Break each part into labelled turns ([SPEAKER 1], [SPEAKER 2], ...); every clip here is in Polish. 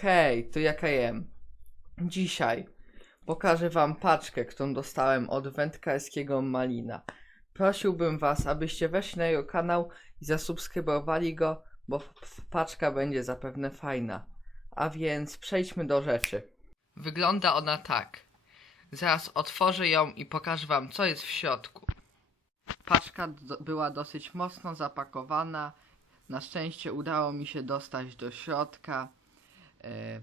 [SPEAKER 1] Hej, to jaka jem. Dzisiaj pokażę wam paczkę, którą dostałem od wędkarskiego Malina. Prosiłbym was, abyście weszli na jego kanał i zasubskrybowali go, bo paczka będzie zapewne fajna. A więc przejdźmy do rzeczy. Wygląda ona tak. Zaraz otworzę ją i pokażę wam, co jest w środku. Paczka do- była dosyć mocno zapakowana. Na szczęście udało mi się dostać do środka. E,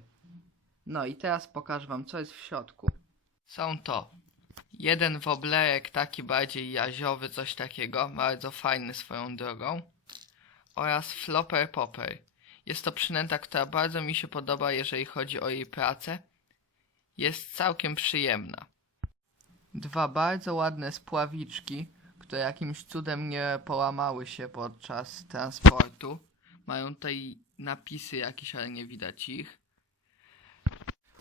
[SPEAKER 1] No i teraz pokażę wam, co jest w środku. Są to jeden woblerek, taki bardziej jaziowy, coś takiego, bardzo fajny swoją drogą. Oraz flopper popper. Jest to przynęta, która bardzo mi się podoba, jeżeli chodzi o jej pracę. Jest całkiem przyjemna. Dwa bardzo ładne spławiczki, które jakimś cudem nie połamały się podczas transportu. Mają tutaj napisy jakieś, ale nie widać ich.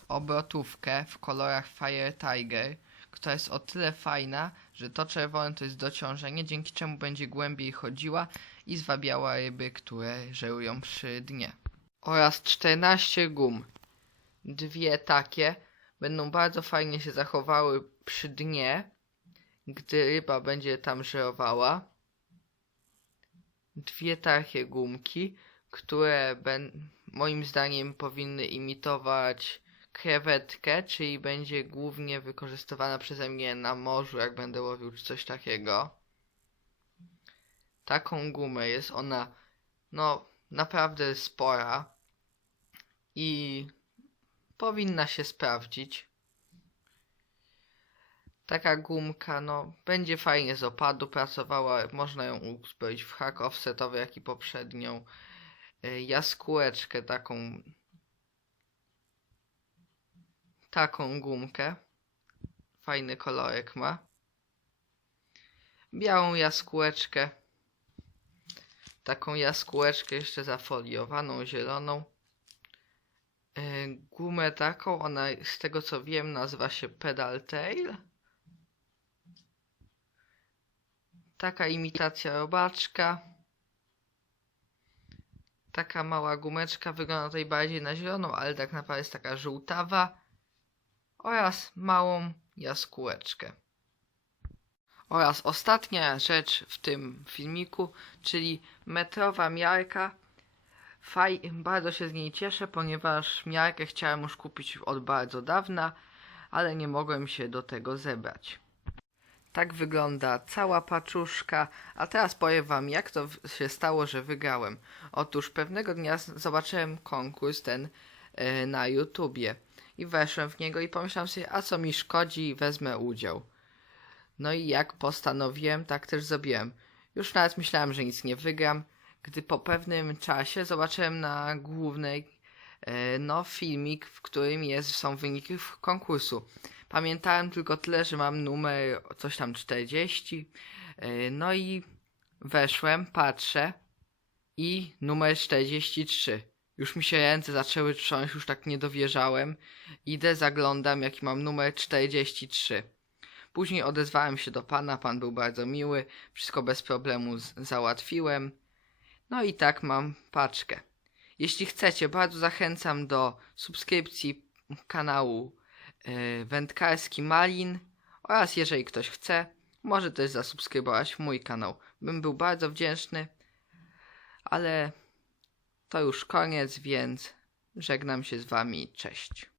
[SPEAKER 1] Obrotówkę w kolorach Fire Tiger, która jest o tyle fajna, że to czerwone to jest dociążenie, dzięki czemu będzie głębiej chodziła i zwabiała ryby, które żerują przy dnie. Oraz 14 gum. Dwie takie będą bardzo fajnie się zachowały przy dnie, gdy ryba będzie tam żerowała. Dwie takie gumki, które ben, moim zdaniem powinny imitować krewetkę, czyli będzie głównie wykorzystywana przeze mnie na morzu, jak będę łowił czy coś takiego. Taką gumę jest ona, no, naprawdę spora i powinna się sprawdzić. Taka gumka, no, będzie fajnie z opadu pracowała, można ją uzbroić w hak offsetowy, jak i poprzednią. Y, Jaskółeczkę taką taką gumkę. Fajny kolorek ma. Białą jaskółeczkę. Taką jaskółeczkę jeszcze zafoliowaną, zieloną. Yy, Gumę taką, ona z tego co wiem nazywa się Pedal Tail. Taka imitacja robaczka. Taka mała gumeczka wygląda tutaj bardziej na zieloną, ale tak naprawdę jest taka żółtawa oraz małą jaskółeczkę. Oraz ostatnia rzecz w tym filmiku, czyli metrowa miarka. Faj, bardzo się z niej cieszę, ponieważ miarkę chciałem już kupić od bardzo dawna, ale nie mogłem się do tego zebrać. Tak wygląda cała paczuszka, a teraz powiem wam jak to się stało, że wygrałem. Otóż pewnego dnia zobaczyłem konkurs ten e, na YouTubie i weszłem w niego i pomyślałem sobie, a co mi szkodzi, wezmę udział. No i jak postanowiłem, tak też zrobiłem. Już nawet myślałem, że nic nie wygram, gdy po pewnym czasie zobaczyłem na głównej e, no filmik, w którym jest, są wyniki konkursu. Pamiętałem tylko tyle, że mam numer coś tam 40. e, No i weszłem, patrzę i numer 43. Już mi się ręce zaczęły trząść, już tak nie dowierzałem. Idę, zaglądam, jaki mam numer 43. Później odezwałem się do pana, pan był bardzo miły, wszystko bez problemu załatwiłem. No i tak mam paczkę. Jeśli chcecie, bardzo zachęcam do subskrypcji kanału yy, Wędkarski Malin oraz jeżeli ktoś chce, może też zasubskrybować mój kanał. Bym był bardzo wdzięczny, ale to już koniec, więc żegnam się z wami. Cześć.